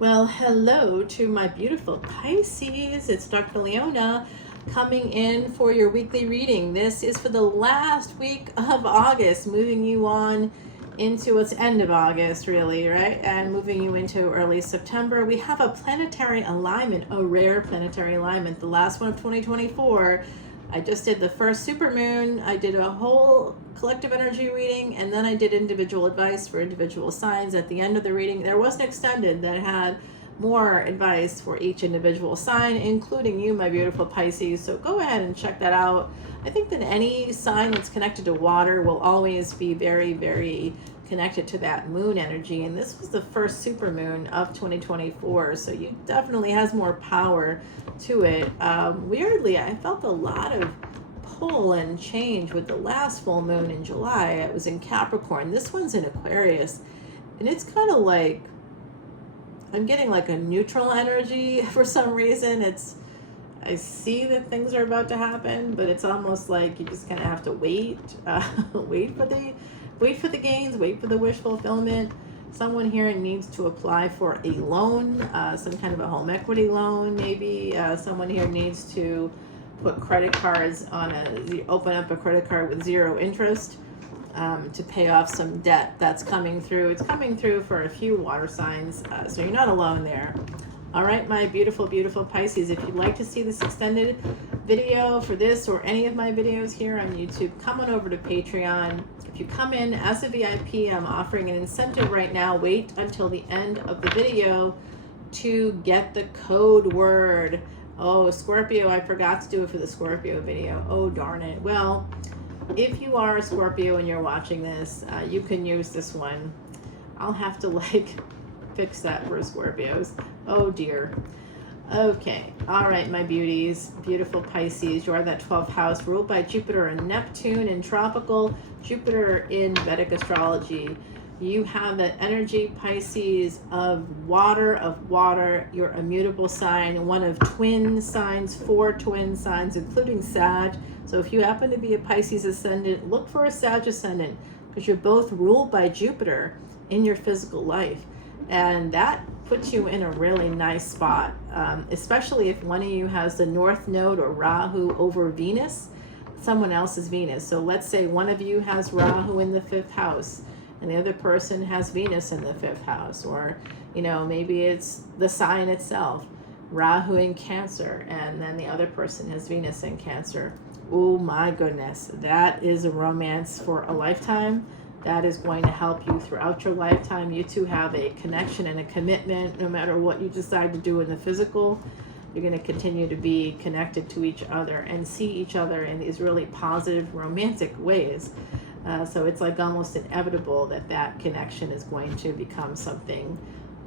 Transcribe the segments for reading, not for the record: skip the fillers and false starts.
Well, hello to my beautiful Pisces. It's Dr. Leona coming in for your weekly reading. This is for the last week of August, moving you on into its end of August, really, right? And moving you into early September. We have a planetary alignment, a rare planetary alignment, the last one of 2024. I just did the first supermoon. I did a whole collective energy reading, and then I did individual advice for individual signs at the end of the reading. There was an extended that had more advice for each individual sign, including you, my beautiful Pisces. So go ahead and check that out. I think that any sign that's connected to water will always be very, very connected to that moon energy. And this was the first supermoon of 2024. So you definitely has more power to it. Weirdly, I felt a lot of pull and change with the last full moon in July. It was in Capricorn. This one's in Aquarius. And it's kind of like, I'm getting like a neutral energy for some reason. I see that things are about to happen, but it's almost like you just kind of have to wait, wait for the gains, wait for the wish fulfillment. Someone here needs to apply for a loan, some kind of a home equity loan, maybe. Someone here needs to put credit cards on open up a credit card with zero interest to pay off some debt that's coming through. It's coming through for a few water signs, so you're not alone there. All right, my beautiful, beautiful Pisces, if you'd like to see this extended video for this or any of my videos here on YouTube, come on over to Patreon. If you come in as a VIP, I'm offering an incentive right now. Wait until the end of the video to get the code word. Oh, Scorpio, I forgot to do it for the Scorpio video. Oh, darn it. Well, if you are a Scorpio and you're watching this, you can use this one. I'll have to fix that for Scorpios. Oh dear. Okay. All right, my beauties. Beautiful Pisces. You are that 12th house ruled by Jupiter and Neptune in tropical, Jupiter in Vedic Astrology. You have that energy, Pisces, of water, your immutable sign, one of twin signs, 4 twin signs, including Sag. So if you happen to be a Pisces ascendant, look for a Sag ascendant, because you're both ruled by Jupiter in your physical life. And that puts you in a really nice spot, especially if one of you has the North Node or Rahu over Venus, someone else's Venus. So let's say one of you has Rahu in the 5th house, and the other person has Venus in the 5th house, or maybe it's the sign itself, Rahu in Cancer, and then the other person has Venus in Cancer. Oh my goodness, that is a romance for a lifetime. That is going to help you throughout your lifetime. You two have a connection and a commitment. No matter what you decide to do in the physical, you're going to continue to be connected to each other and see each other in these really positive, romantic ways. So it's like almost inevitable that connection is going to become something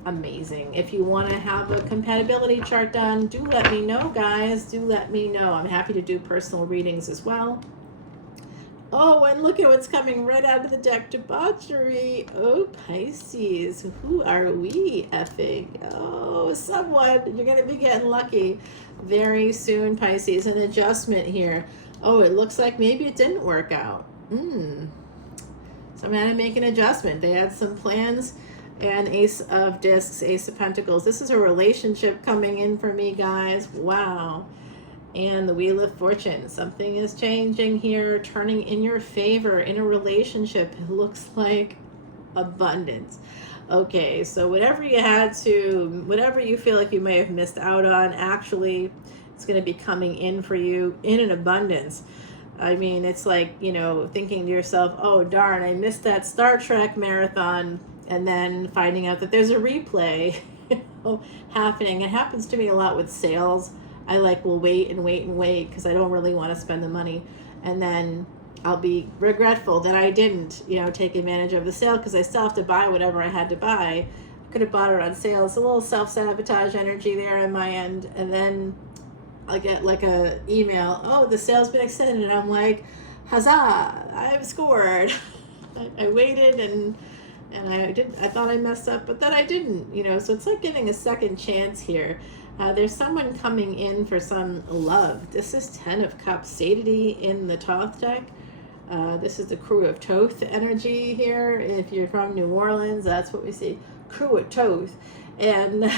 amazing. If you want to have a compatibility chart done, do let me know, guys. Do let me know. I'm happy to do personal readings as well. Oh, and look at what's coming right out of the deck, debauchery. Oh, Pisces, who are we effing? Oh, someone, you're going to be getting lucky very soon, Pisces. An adjustment here. Oh, it looks like maybe it didn't work out. Someone had to make an adjustment. They had some plans, and Ace of Discs, Ace of Pentacles. This is a relationship coming in for me, guys. Wow. And the Wheel of Fortune. Something is changing here, turning in your favor in a relationship. It looks like abundance. Okay, so whatever you feel like you may have missed out on, actually, it's going to be coming in for you in an abundance. I mean, it's like, thinking to yourself, oh, darn, I missed that Star Trek marathon, and then finding out that there's a replay happening. It happens to me a lot with sales. I will wait because I don't really want to spend the money, and then I'll be regretful that I didn't take advantage of the sale, because I still have to buy whatever I had to buy. I could have bought it on sale. It's a little self-sabotage energy there on my end, and then I get like a email, oh, the sale's been extended, and I'm like, huzzah, I've scored. I waited and I thought I messed up, but then I didn't, so it's like getting a second chance here. There's someone coming in for some love. This is 10 of Cups, Sadity in the Thoth deck. This is the Crew of Thoth energy here. If you're from New Orleans, that's what we see. crew at Toth. And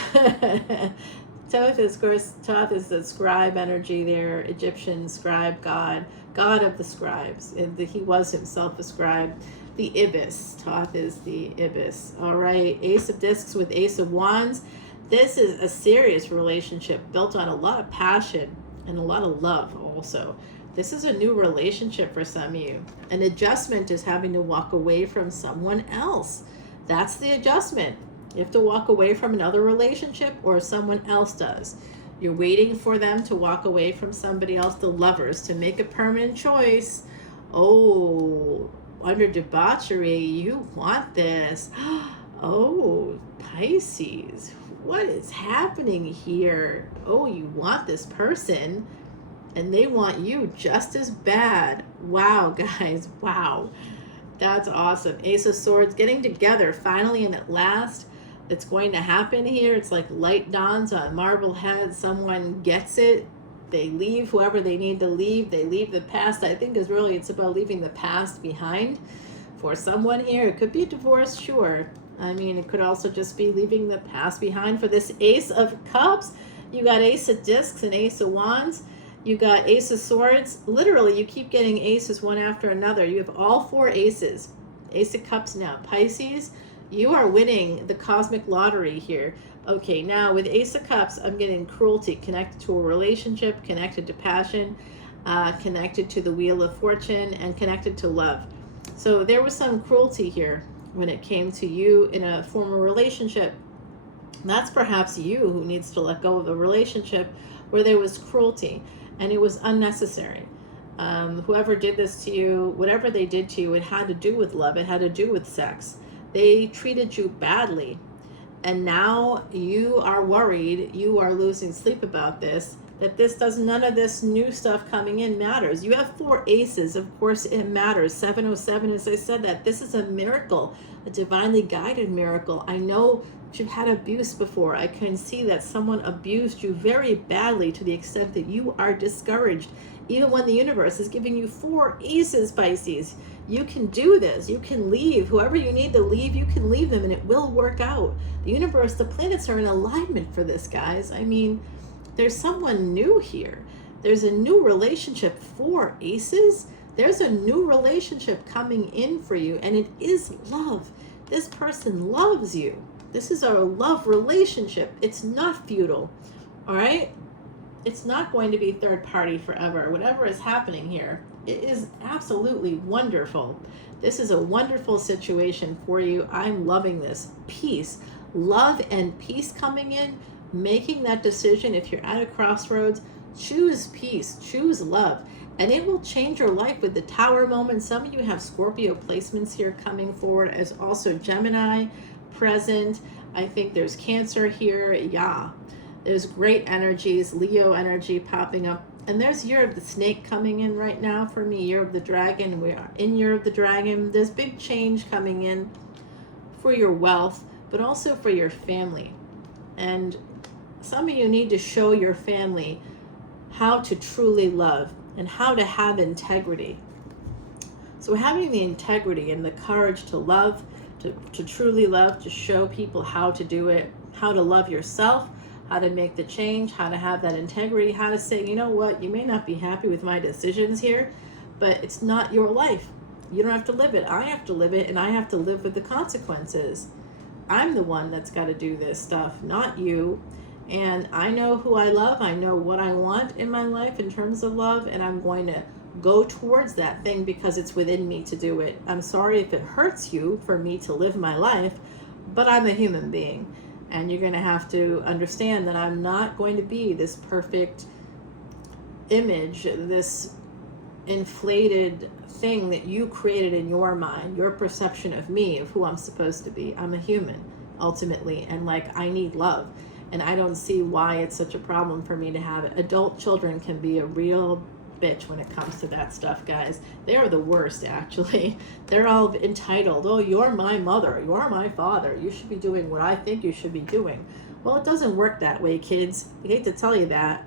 Toth is, of course, Toth is the scribe energy there, Egyptian scribe god, god of the scribes. And he was himself a scribe. The Ibis. Toth is the Ibis. All right. Ace of Discs with Ace of Wands. This is a serious relationship built on a lot of passion and a lot of love also. This is a new relationship for some of you. An adjustment is having to walk away from someone else. That's the adjustment. You have to walk away from another relationship, or someone else does. You're waiting for them to walk away from somebody else, the lovers, to make a permanent choice. Oh, under debauchery, you want this. Oh, Pisces, what is happening here? Oh, you want this person, and they want you just as bad. Wow, guys, wow. That's awesome. Ace of Swords, getting together finally and at last. It's going to happen here. It's like light dawns on Marblehead. Someone gets it. They leave whoever they need to leave. They leave the past. I think it's about leaving the past behind for someone here. It could be a divorce, sure. I mean, it could also just be leaving the past behind. For this Ace of Cups, you got Ace of Discs and Ace of Wands. You got Ace of Swords. Literally, you keep getting aces one after another. You have all 4 aces. Ace of Cups now. Pisces, you are winning the cosmic lottery here. Okay, now with Ace of Cups, I'm getting cruelty connected to a relationship, connected to passion, connected to the Wheel of Fortune, and connected to love. So there was some cruelty here when it came to you in a former relationship. That's perhaps you who needs to let go of a relationship where there was cruelty and it was unnecessary. Whoever did this to you, whatever they did to you, it had to do with love. It had to do with sex. They treated you badly. And now you are worried, you are losing sleep about this, that none of this new stuff coming in matters. You have 4 aces, of course it matters. 707, as I said, that this is a miracle, a divinely guided miracle. I know you've had abuse before. I can see that someone abused you very badly to the extent that you are discouraged. Even when the universe is giving you 4 aces, Pisces, you can do this. You can leave. Whoever you need to leave, you can leave them and it will work out. The universe, the planets are in alignment for this, guys. I mean, there's someone new here. There's a new relationship. 4 aces. There's a new relationship coming in for you, and it is love. This person loves you. This is a love relationship. It's not futile, all right? It's not going to be third party forever. Whatever is happening here, it is absolutely wonderful. This is a wonderful situation for you. I'm loving this. Peace, love and peace coming in, making that decision. If you're at a crossroads, choose peace, choose love, and it will change your life with the Tower moment. Some of you have Scorpio placements here coming forward, as also Gemini present. I think there's Cancer here. Yeah, there's great energies, Leo energy popping up. And there's Year of the Snake coming in right now for me, Year of the Dragon. We are in Year of the Dragon. There's big change coming in for your wealth, but also for your family. And some of you need to show your family how to truly love and how to have integrity. So having the integrity and the courage to love, to truly love, to show people how to do it, how to love yourself, how to make the change, how to have that integrity, how to say, you know what, you may not be happy with my decisions here, but it's not your life. You don't have to live it. I have to live it, and I have to live with the consequences. I'm the one that's got to do this stuff, not you. And I know who I love. I know what I want in my life in terms of love, and I'm going to go towards that thing because it's within me to do it. I'm sorry if it hurts you for me to live my life, but I'm a human being. And you're going to have to understand that I'm not going to be this perfect image, this inflated thing that you created in your mind, your perception of me, of who I'm supposed to be. I'm a human, ultimately, and I need love. And I don't see why it's such a problem for me to have it. Adult children can be a real bitch when it comes to that stuff, guys. They are the worst, actually. They're all entitled. Oh, you're my mother. You're my father. You should be doing what I think you should be doing. Well, it doesn't work that way, kids. I hate to tell you that.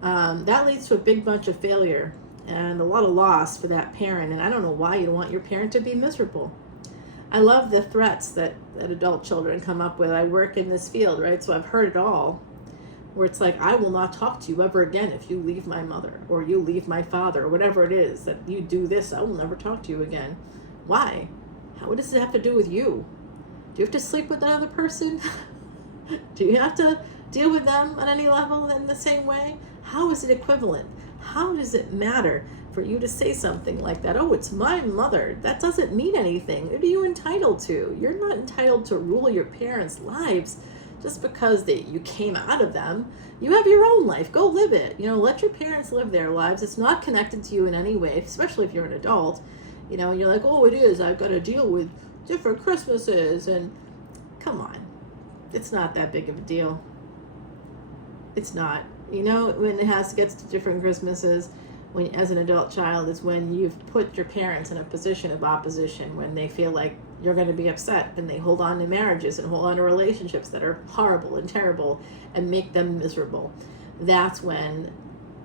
That leads to a big bunch of failure and a lot of loss for that parent. And I don't know why you want your parent to be miserable. I love the threats that adult children come up with. I work in this field, right? So I've heard it all, where it's like, I will not talk to you ever again if you leave my mother or you leave my father or whatever it is that you do this. I will never talk to you again. Why? What does it have to do with you? Do you have to sleep with another person? Do you have to deal with them on any level in the same way? How is it equivalent? How does it matter for you to say something like that? Oh, it's my mother. That doesn't mean anything. What are you entitled to? You're not entitled to rule your parents' lives just because you came out of them. You have your own life. Go live it. Let your parents live their lives. It's not connected to you in any way, especially if you're an adult. And you're like, oh, it is. I've got to deal with different Christmases. And come on. It's not that big of a deal. It's not. When it gets to different Christmases, when as an adult child, is when you've put your parents in a position of opposition, when they feel like you're going to be upset, and they hold on to marriages and hold on to relationships that are horrible and terrible and make them miserable. That's when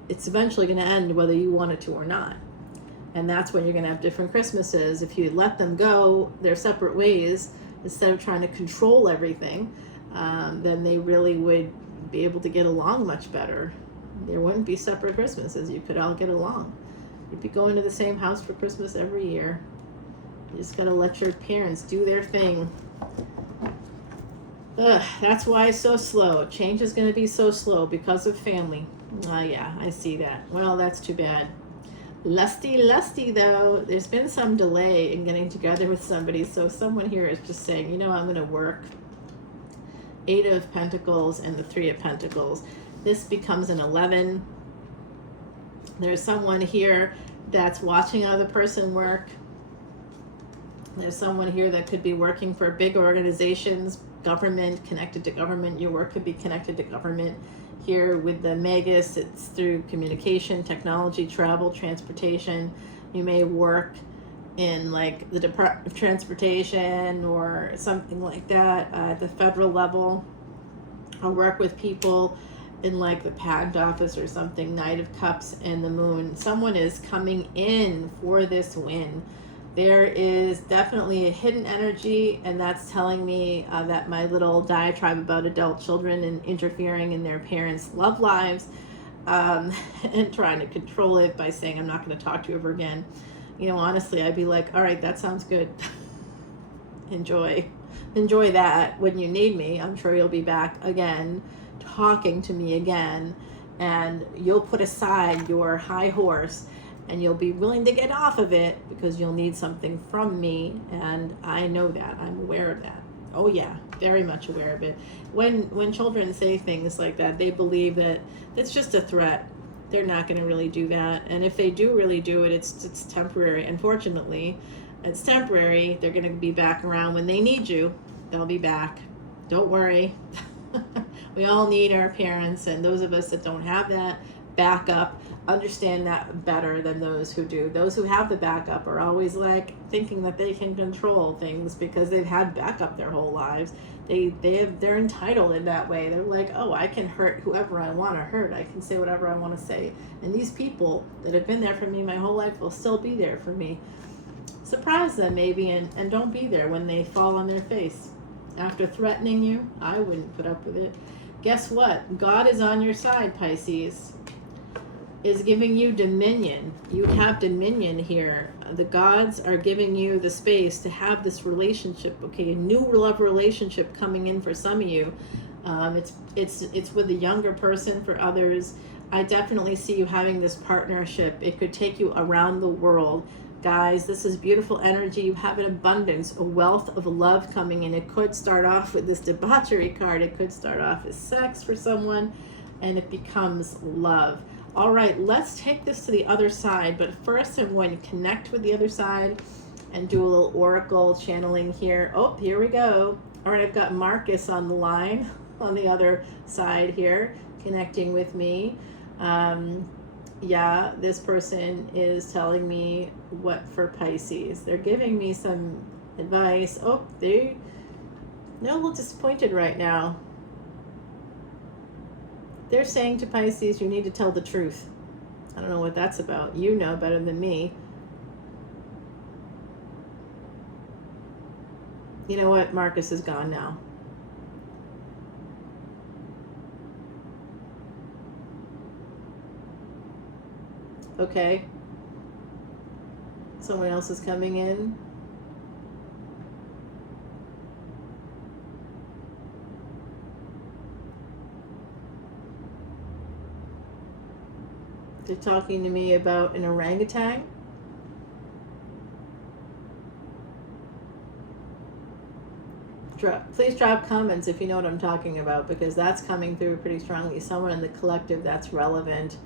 it's eventually going to end, whether you want it to or not. And that's when you're going to have different Christmases. If you let them go their separate ways, instead of trying to control everything, then they really would be able to get along much better. There wouldn't be separate Christmases. You could all get along. You'd be going to the same house for Christmas every year. You just got to let your parents do their thing. That's why it's so slow. Change is going to be so slow because of family. Yeah, I see that. Well, that's too bad. Lusty though, there's been some delay in getting together with somebody. So someone here is just saying, I'm going to work. 8 of Pentacles and the 3 of Pentacles. This becomes an 11. There's someone here that's watching another person work. There's someone here that could be working for big organizations, government, connected to government. Your work could be connected to government. Here with the Magus, it's through communication, technology, travel, transportation. You may work in like the Department of Transportation or something like that at the federal level. I'll work with people in like the patent office or something. Knight of Cups and the Moon. Someone is coming in for this win. There is definitely a hidden energy, and that's telling me that my little diatribe about adult children and interfering in their parents' love lives and trying to control it by saying, I'm not going to talk to you ever again. Honestly, I'd be like, all right, that sounds good. Enjoy that. When you need me, I'm sure you'll be back again, talking to me again, and you'll put aside your high horse and you'll be willing to get off of it because you'll need something from me. And I know that. I'm aware of that. Oh yeah, very much aware of it. When children say things like that, they believe that it's just a threat. They're not going to really do that. And if they do really do it, it's temporary. Unfortunately, it's temporary. They're going to be back around when they need you. They'll be back. Don't worry. We all need our parents, and those of us that don't have that backup understand that better than those who do. Those who have the backup are always like thinking that they can control things because they've had backup their whole lives. They're entitled in that way. They're like, oh, I can hurt whoever I want to hurt. I can say whatever I want to say. And these people that have been there for me my whole life will still be there for me. Surprise them maybe, and don't be there when they fall on their face. After threatening you, I wouldn't put up with it. Guess what? God is on your side, Pisces. Is giving you dominion. You have dominion here. The gods are giving you the space to have this relationship. Okay, a new love relationship coming in for some of you. It's with a younger person for others. I definitely see you having this partnership. It could take you around the world. Guys, this is beautiful energy. You have an abundance, a wealth of love coming in. It could start off with this debauchery card. It could start off as sex for someone, and it becomes love. All right, let's take this to the other side. But first, I'm going to connect with the other side and do a little oracle channeling here. Oh, here we go. All right, I've got Marcus on the line on the other side here, connecting with me. Yeah, this person is telling me what for Pisces. They're giving me some advice. Oh, they're a little disappointed right now. They're saying to Pisces, you need to tell the truth. I don't know what that's about. You know better than me. You know what? Marcus is gone now. Okay. Someone else is coming in. They're talking to me about an orangutan. Please drop comments if you know what I'm talking about, because that's coming through pretty strongly. Someone in the collective that's relevant.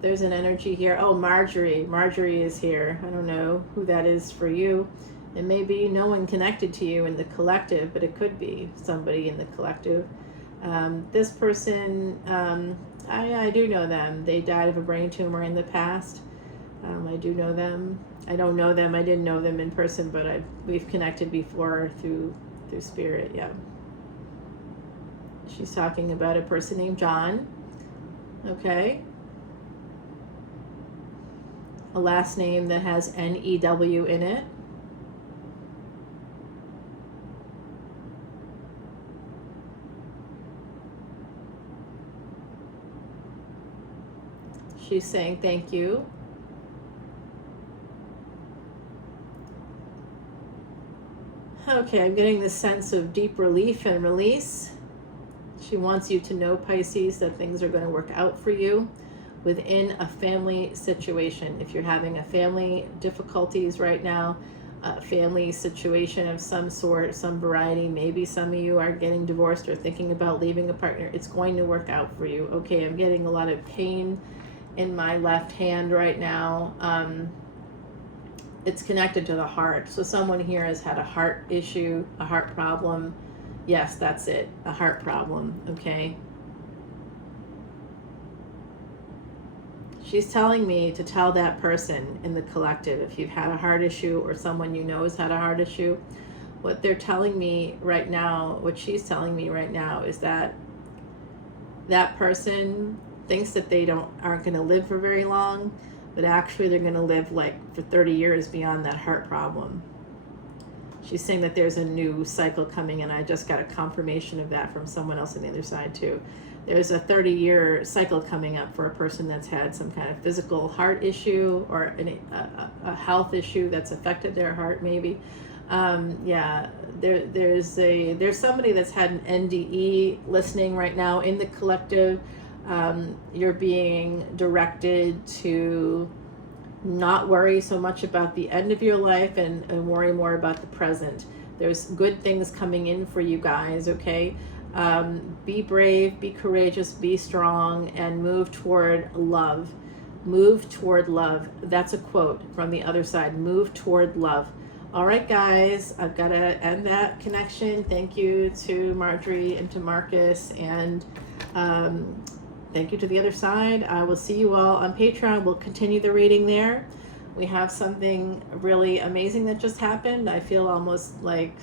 There's an energy here. Oh, Marjorie. Marjorie is here. I don't know who that is for you. It may be no one connected to you in the collective, but it could be somebody in the collective. This person, I do know them. They died of a brain tumor in the past. I do know them. I don't know them. I didn't know them in person, but we've connected before through spirit. Yeah. She's talking about a person named John. Okay. A last name that has N-E-W in it. She's saying thank you. Okay, I'm getting this sense of deep relief and release. She wants you to know, Pisces, that things are going to work out for you within a family situation. If you're having a family difficulties right now, a family situation of some sort, some variety, maybe some of you are getting divorced or thinking about leaving a partner, it's going to work out for you. Okay, I'm getting a lot of pain in my left hand right now. It's connected to the heart. So someone here has had a heart issue, a heart problem. Yes, that's it, a heart problem, okay? She's telling me to tell that person in the collective, if you've had a heart issue or someone you know has had a heart issue, what they're telling me right now, what she's telling me right now is that that person thinks that they aren't going to live for very long, but actually they're going to live like for 30 years beyond that heart problem. She's saying that there's a new cycle coming, and I just got a confirmation of that from someone else on the other side too. There's a 30-year cycle coming up for a person that's had some kind of physical heart issue or a health issue that's affected their heart maybe. Yeah, there's somebody that's had an NDE listening right now in the collective. You're being directed to not worry so much about the end of your life and worry more about the present. There's good things coming in for you guys, okay? Be brave, be courageous, be strong, and move toward love. Move toward love. That's a quote from the other side. Move toward love. All right, guys, I've got to end that connection. Thank you to Marjorie and to Marcus, and thank you to the other side. I will see you all on Patreon. We'll continue the reading there. We have something really amazing that just happened. I feel almost like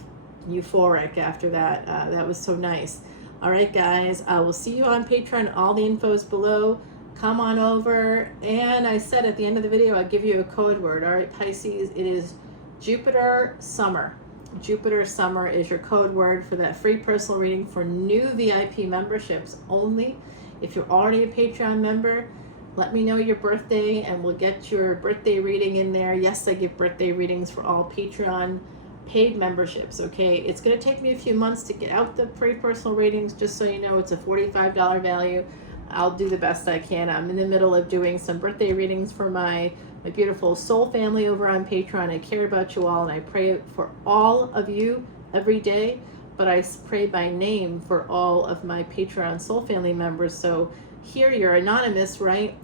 euphoric after that. That was so nice. All right, guys, I will see you on Patreon. All the info is below. Come on over. And I said at the end of the video, I'll give you a code word. All right, Pisces, it is Jupiter Summer. Jupiter Summer is your code word for that free personal reading for new VIP memberships only. If you're already a Patreon member, let me know your birthday and we'll get your birthday reading in there. Yes, I give birthday readings for all Patreon paid memberships, okay? It's going to take me a few months to get out the free personal readings. Just so you know, it's a $45 value. I'll do the best I can. I'm in the middle of doing some birthday readings for my beautiful soul family over on Patreon. I care about you all, and I pray for all of you every day, but I pray by name for all of my Patreon soul family members. So here you're anonymous, right?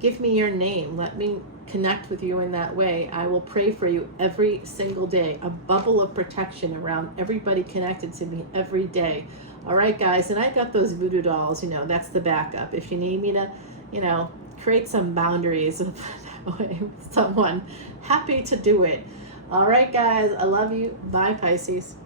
Give me your name. Let me connect with you in that way. I will pray for you every single day. A bubble of protection around everybody connected to me every day. All right, guys, and I've got those voodoo dolls, that's the backup. If you need me to, create some boundaries that way with someone, happy to do it. All right, guys, I love you. Bye, Pisces.